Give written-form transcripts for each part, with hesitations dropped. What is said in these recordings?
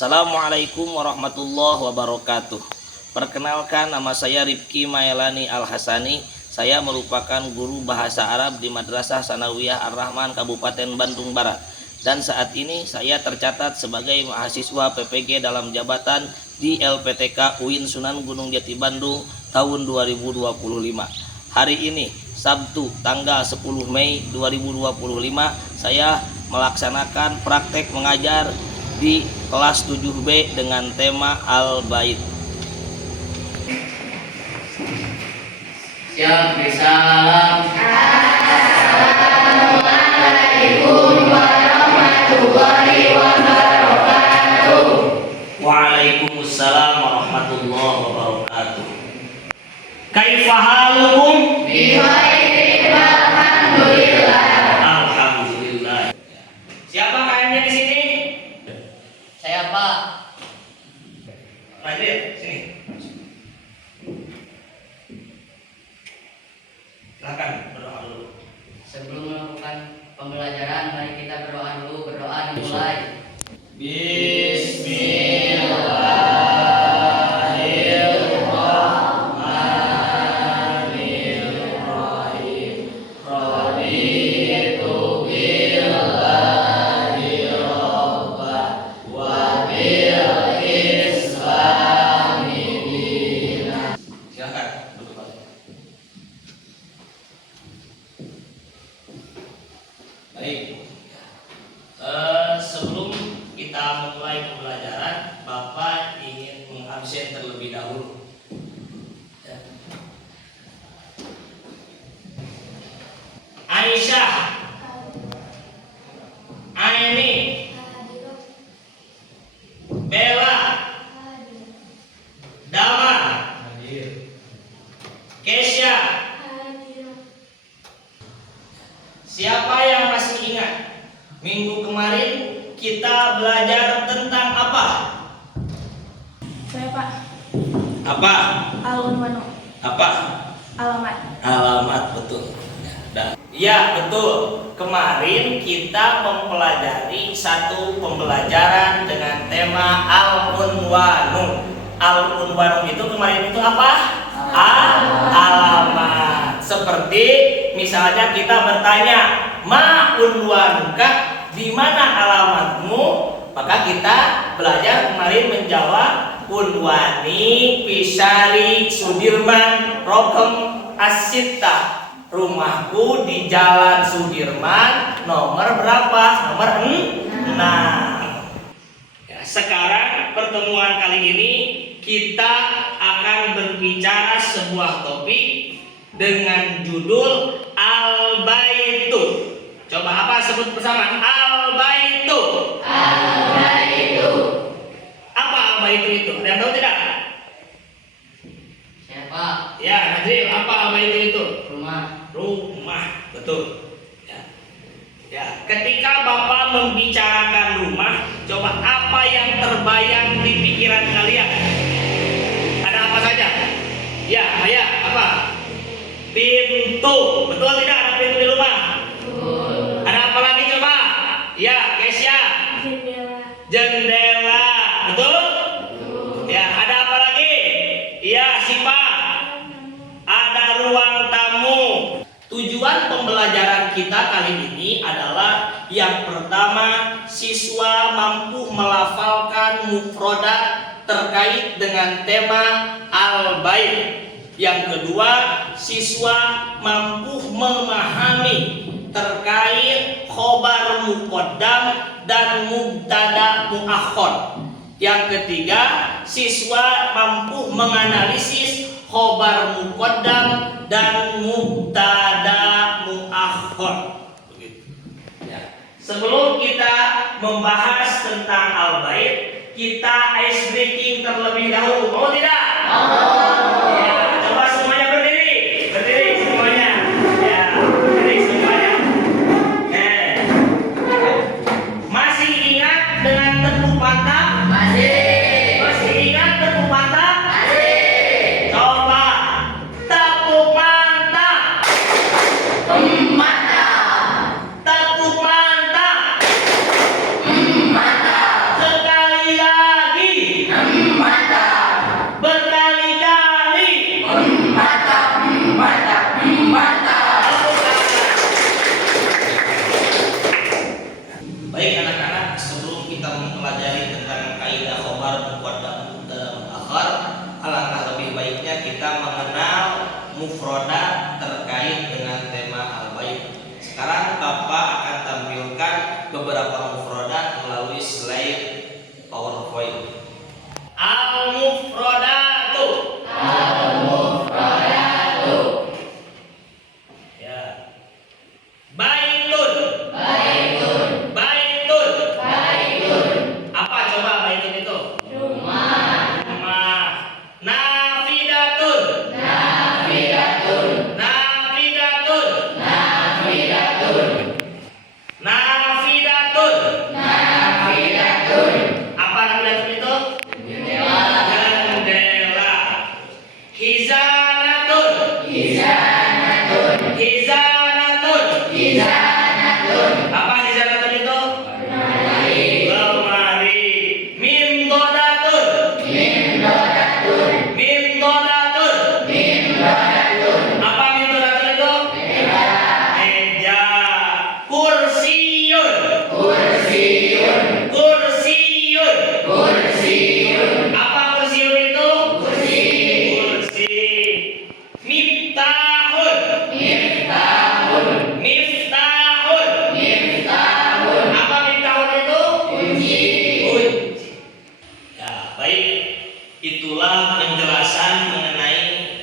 Assalamualaikum warahmatullahi wabarakatuh. Perkenalkan, nama saya Rifki Maelani Al-Hasani. Saya merupakan guru bahasa Arab di Madrasah Sanawiyah Ar-Rahman Kabupaten Bandung Barat. Dan saat ini saya tercatat sebagai mahasiswa PPG dalam jabatan di LPTK UIN Sunan Gunung Jati Bandung tahun 2025. Hari ini Sabtu tanggal 10 Mei 2025 saya melaksanakan praktek mengajar di kelas 7B dengan tema Al-Bait. Siap, salam. Assalamualaikum warahmatullahi wabarakatuh. Waalaikumsalam warahmatullahi wabarakatuh. Kaifa halukum? Bikhair, alhamdulillah. Alhamdulillah. Siapa kayaknya di sini? Saya Pak. Lanjut, sini. Silakan berdoa dulu. Sebelum melakukan pembelajaran, mari kita berdoa dulu. Berdoa dimulai. Baik, sebelum kita memulai pembelajaran, Bapak ingin mengabsen terlebih dahulu. Ya. Aisyah, Aini, Bella, Damar, Kesya. Siapa yang masih ingat minggu kemarin kita belajar tentang apa? Saya Pak. Apa? Al-Unwanu. Apa? Alamat. Alamat, betul. Ya, betul. Kemarin kita mempelajari satu pembelajaran dengan tema Al-Unwanu. Al-Unwanu itu kemarin itu apa? Alamat. Seperti misalnya kita bertanya, ma unwanuka, di mana alamatmu? Maka kita belajar kemarin menjawab unwani Pisari Sudirman Rokem Asita. Rumahku di Jalan Sudirman, nomor berapa? Nomor 6. Ya, sekarang pertemuan kali ini kita akan berbicara sebuah topik dengan judul Al-Baitu. Coba apa sebut bersama? Al-Baitu. Al-Baitu. Apa Al-Baitu itu? Ada yang tahu tidak? Siapa? Ya, Najib, apa Al-Baitu itu? Rumah. Rumah, betul. Ya. Ya, ketika Bapak membicarakan rumah, coba apa yang terbayang di pikiran kalian? Ada apa saja? Ya, Maya, apa? Pintu, betul tidak? Ada pintu di rumah? Betul. Ada apa lagi coba? Ya, Kesya. Jendela, betul? Ya, ada apa lagi? Ya, Sipa. Ada ruang tamu. Tujuan pembelajaran kita kali ini adalah yang pertama, siswa mampu melafalkan mufrodat terkait dengan tema Al-Bait. Yang kedua, siswa mampu memahami terkait khobar muqaddam dan mubtada muakhir. Yang ketiga, siswa mampu menganalisis khobar muqaddam dan mubtada muakhir. Ya. Sebelum kita membahas tentang Al-Bait, kita ice breaking terlebih dahulu. Mau tidak? Ya, coba semuanya berdiri. Berdiri semuanya. Ya, berdiri semuanya. Masih ingat dengan tepuk mata? Masih ingat tepuk mata? Coba tepuk mata. Tepuk mata. Sekalian. khobar muqaddam mubtada muakhar, alangkah lebih baiknya kita mengenal mufrodat terkait dengan tema al-bait. Sekarang Bapak akan tampilkan beberapa mufrodat melalui slide PowerPoint. Al-mufrodatu. Ya. Baitun. Baitun. Apa coba baitun itu? Rumah. Nafidatun. Nafidatun. Apa nafidatun itu? Jendela. Hizanatun. Apa hizanatun itu? Lemari. Mindodatun. Apa mindodatun itu? Meja. Kursiun. Apa kursiun itu? Kursi. Miftahun. Apa miftahun itu? Kunci. Ya, baik. Itulah penjelasan mengenai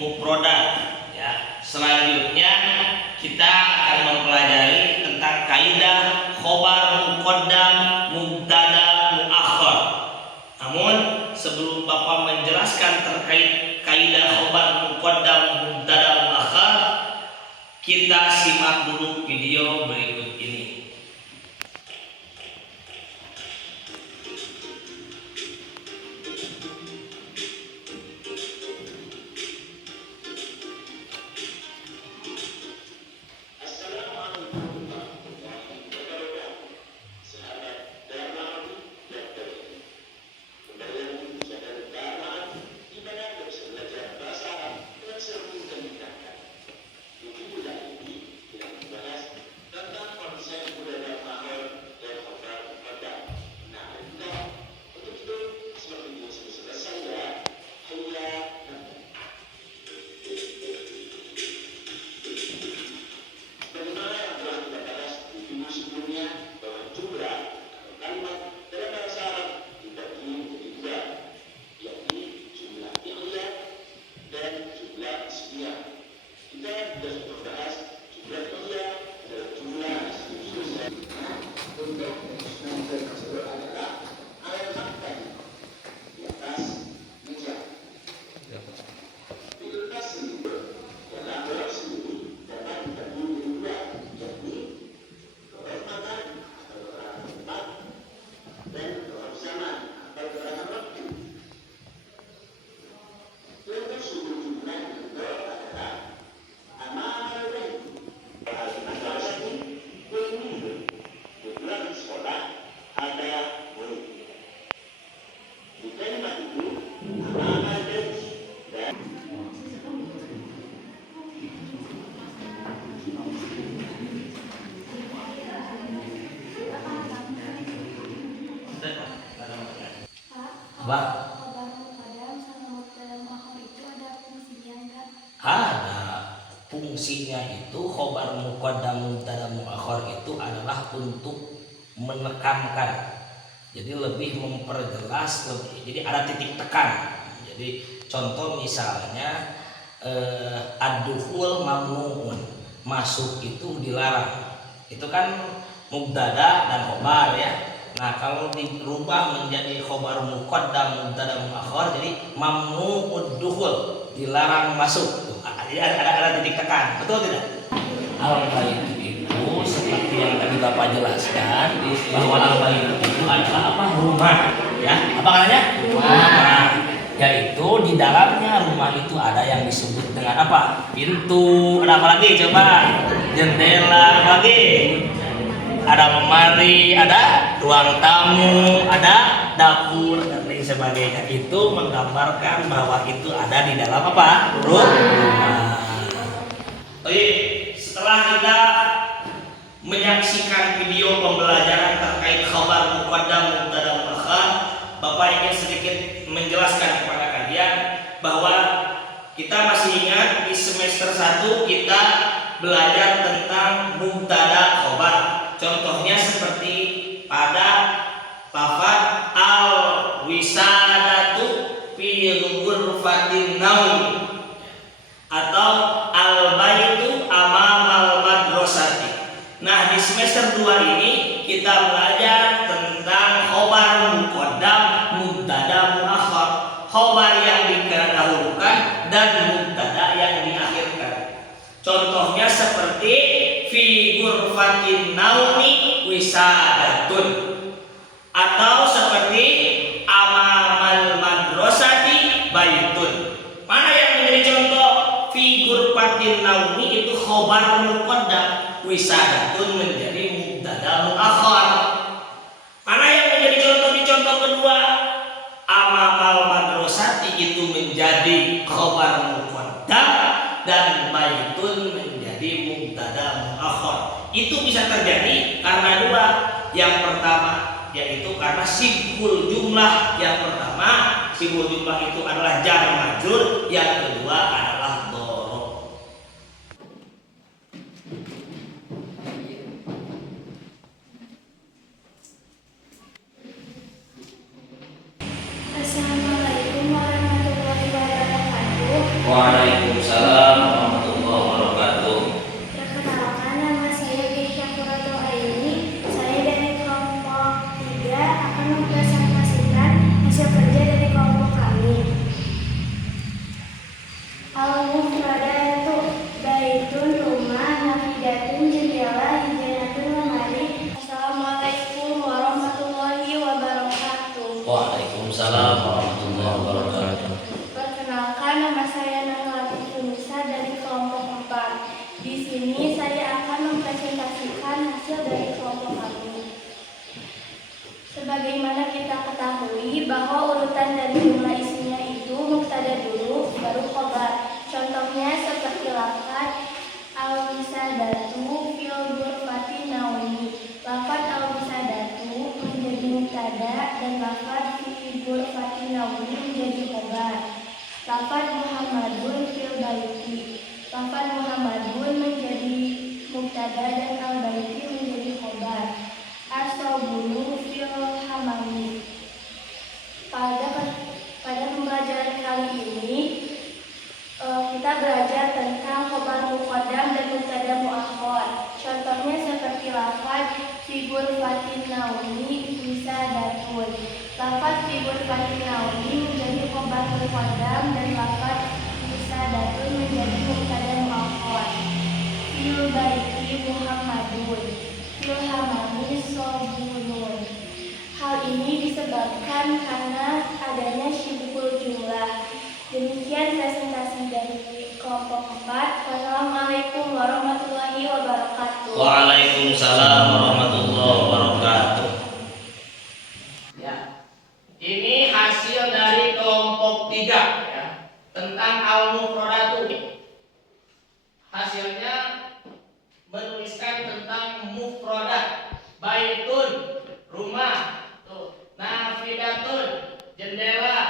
mufrodat. Ya, selanjutnya kita akan mempelajari tentang kaidah khobar muqaddam mubtada muakhar. Namun sebelum Bapak menjelaskan terkait kaidah khobar muqaddam mubtada muakhar, kita simak dulu video berikut ini. Apa? Ada fungsinya itu khobar muqaddam mubtada muakhar itu adalah untuk menekankan. Jadi lebih memperjelas, jadi ada titik tekan. Jadi contoh misalnya ad-dukhul mamnuun, masuk itu dilarang. Itu kan mubtada dan khobar ya. Nah, kalau dirubah menjadi khobar muqaddam mubtada muakhar, jadi mamnu'ud dukhul, dilarang masuk. Tuh, jadi ada titik tekan. Betul tidak? Al-bait itu seperti yang tadi Bapak jelaskan bahwa al-bait itu adalah apa? Rumah, ya. Apa katanya? Rumah. Yaitu di dalamnya rumah itu ada yang disebut dengan apa? Pintu. Ada apa lagi? Coba. Jendela. Apa lagi? Ada lemari, ada ruang tamu, ada dapur dan lain sebagainya. Itu menggambarkan bahwa itu ada di dalam apa? Rumah. Oke, setelah kita menyaksikan video pembelajaran terkait khabar muqaddam mubtada muakhar, Bapak ingin sedikit menjelaskan kepada kalian bahwa kita masih ingat di semester 1 kita belajar tentang mubtada khobar. Contohnya seperti pada lafaz al wisadatu fi ghurfatin naum atau al baitu amamal madrasati. Nah, di semester 2 ini kita belajar tentang khobar muqaddam, mubtada muakhar, khobar yang didahulukan dan mubtada yang diakhirkan. Contohnya seperti fi ghurfatin naumi wisadatun, atau seperti amamal madrasati baitun. Mana yang menjadi contoh? Fi ghurfatin naumi itu khobar muqaddam, wisadatun menjadi mubtada muakhar. Mana yang menjadi contoh di contoh kedua? Amamal madrasati itu menjadi khobar muqaddam dan baitun menjadi mubtada muakhar. Itu bisa terjadi karena dua. Yang pertama yaitu karena sibul jumlah. Yang pertama, sibul jumlah itu adalah jar majrur, yang kedua adalah dhorob. Assalamualaikum warahmatullahi wabarakatuh. Waalaikumsalam warahmatullahi wabarakatuh. Perkenalkan, nama saya Gesha Furato Aini. Saya dari kelompok 3 akan mempresentasikan hasil kerja dari kelompok kami. Al-mufradatu baitun rumah, nafidatun jendela, hijanatun lemari. Assalamualaikum warahmatullahi wabarakatuh. Waalaikumsalam warahmatullahi wabarakatuh. Perkenalkan, nama saya Nurul Nisa dari kelompok 4. Di sini saya akan mempresentasikan hasil dari kelompok kami. Sebagaimana kita ketahui bahwa urutan dari jumlah isinya itu mubtada dulu, baru khobar. Contohnya seperti lafaz al-wisadatu fil ghurfati naumi. Lafaz al-wisadatu menjadi mubtada dan lafaz fil ghurfati naumi menjadi khobar. Lafaz Muhammadun fil baiti. Lafaz Muhammadun menjadi mubtada dan al-baiti menjadi khobar. As-sabunu fil hamami. Pada pembelajaran kali ini kita belajar tentang khobar muqaddam dan mubtada muakhar. Contohnya seperti lafaz fi ghurfatin naumi wisadatun. Lafaz fi ghurfatin naumi menjadi khobar muqaddam dan lafaz wisadatun menjadi mubtada muakhar. Fil baiti Muhammadun, fil hamami sabunun. Hal ini disebabkan karena adanya syibhul jumlah. Demikian presentasi dari kelompok 4. Wassalamualaikum warahmatullahi wabarakatuh. Waalaikumsalam warahmatullahi wabarakatuh. Ya. Ini hasil dari kelompok 3 ya, tentang al-mufradatu. Hasilnya menuliskan tentang mufradat. Baitun, rumah, tuh. Nafidatun, jendela,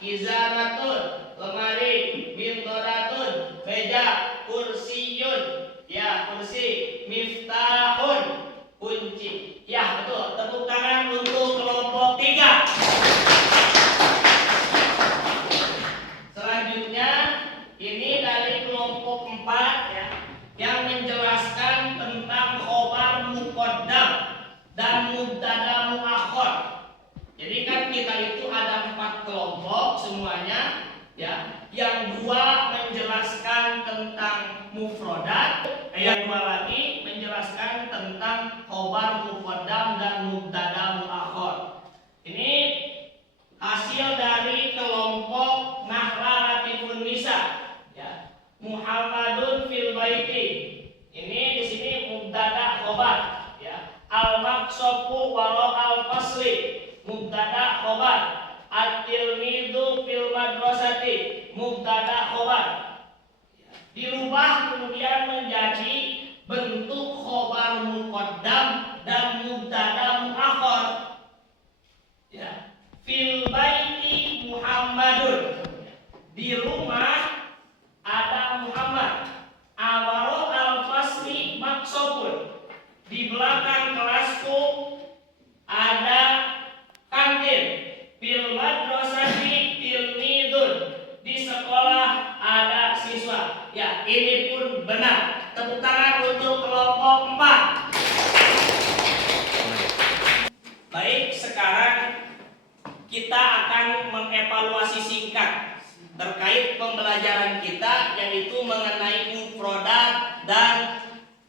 izanatun, lemari, mintodatun, meja, kursiyun, ya kursi, miftahun, kunci. Ya betul, tepuk tangan untuk kelompok 3. Selanjutnya ini dari kelompok 4 ya, yang menjelaskan tentang khobar muqaddam dan mubtada muakhar. Jadi kan kita itu ada 4 kelompok semuanya ya. Yang 2 menjelaskan tentang mufradat, yang 2 lagi menjelaskan tentang khobar muqaddam dan mubtada muakhar. Ini hasil dari kelompok Nahla Latifun Nisa ya. Muhammadun fil baiti. Ini di sini mubtada khobar ya. Al-maqsafu wara al-fasli, mubtada khobar. At-tilmidu fil madrasati, mubtada khobar. Dirubah kemudian menjadi bentuk khobar muqaddam dan mubtada muakhar. Ya. Fil Di rumah ada Muhammad. Abaro al-fasli maksopun. Di belakang kelasku ada kantin. Fil madrasati tilmidun. Di sekolah ada siswa. Ya, ini pun benar. Tepuk tangan untuk kelompok 4. Baik, sekarang kita akan mengevaluasi singkat terkait pembelajaran kita, yaitu mengenai mufradat dan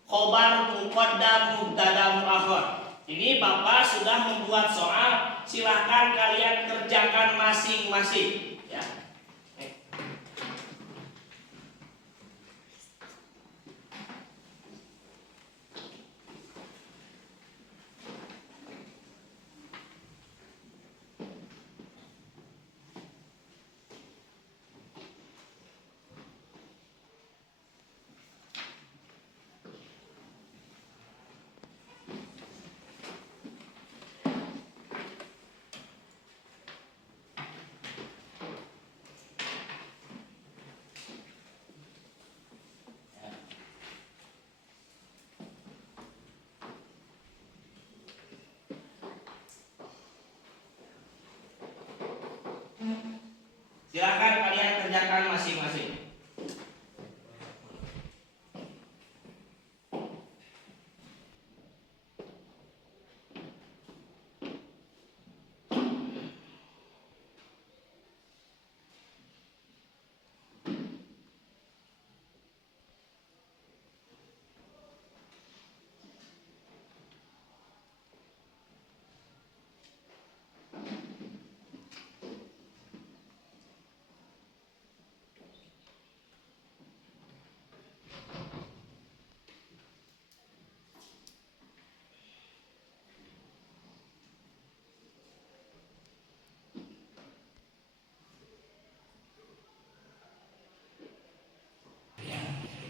khobar muqaddam mubtada muakhar. Ini Bapak sudah membuat soal, silahkan kalian kerjakan masing-masing ya. Silakan kalian kerjakan masing-masing.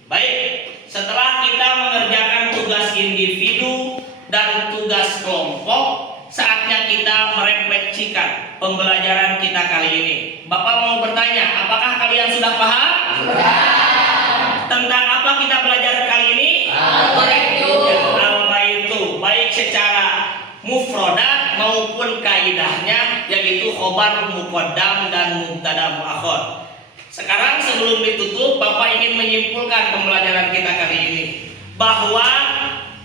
Baik, setelah kita mengerjakan tugas individu dan tugas kelompok, saatnya kita merefleksikan pembelajaran kita kali ini. Bapak mau bertanya, apakah kalian sudah paham? Tentang apa kita belajar kali ini? Al-baitu, baik secara mufradat maupun kaidahnya, yaitu khobar muqaddam dan mubtada muakhar. Sekarang sebelum ditutup, Bapak ingin menyimpulkan pembelajaran kita kali ini bahwa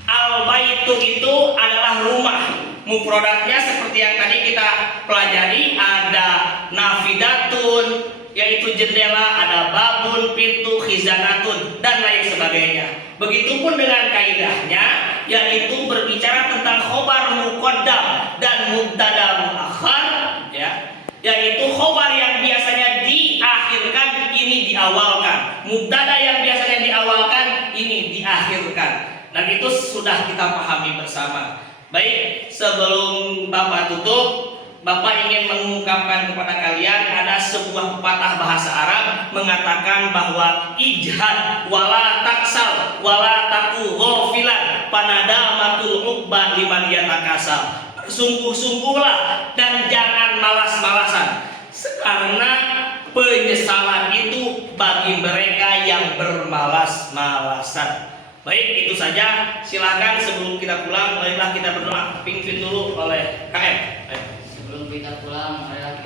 al-baitu itu adalah rumah. Mufradatnya seperti yang tadi kita pelajari, ada nafidatun yaitu jendela, ada babun pintu, khizanatun dan lain sebagainya. Begitupun dengan kaidahnya, yaitu berbicara tentang khobar muqaddam dan mubtada muakhar ya. Yaitu khobar yang biasanya diakhirkan, ini diawalkan. Mubtada yang biasanya diawalkan, ini diakhirkan. Dan itu sudah kita pahami bersama. Baik, sebelum Bapak tutup, Bapak ingin mengungkapkan kepada kalian ada sebuah pepatah bahasa Arab mengatakan bahwa ijhad wala taksal wala taku ghafilan panadamatul uqba liman yatakasal. Sungguh-sungguhlah dan jangan malas-malasan, karena penyesalan itu bagi mereka yang bermalas-malasan. Baik, itu saja. Silakan sebelum kita pulang, marilah kita berdoa. Pimpin dulu oleh KM. Sebelum kita pulang, marilah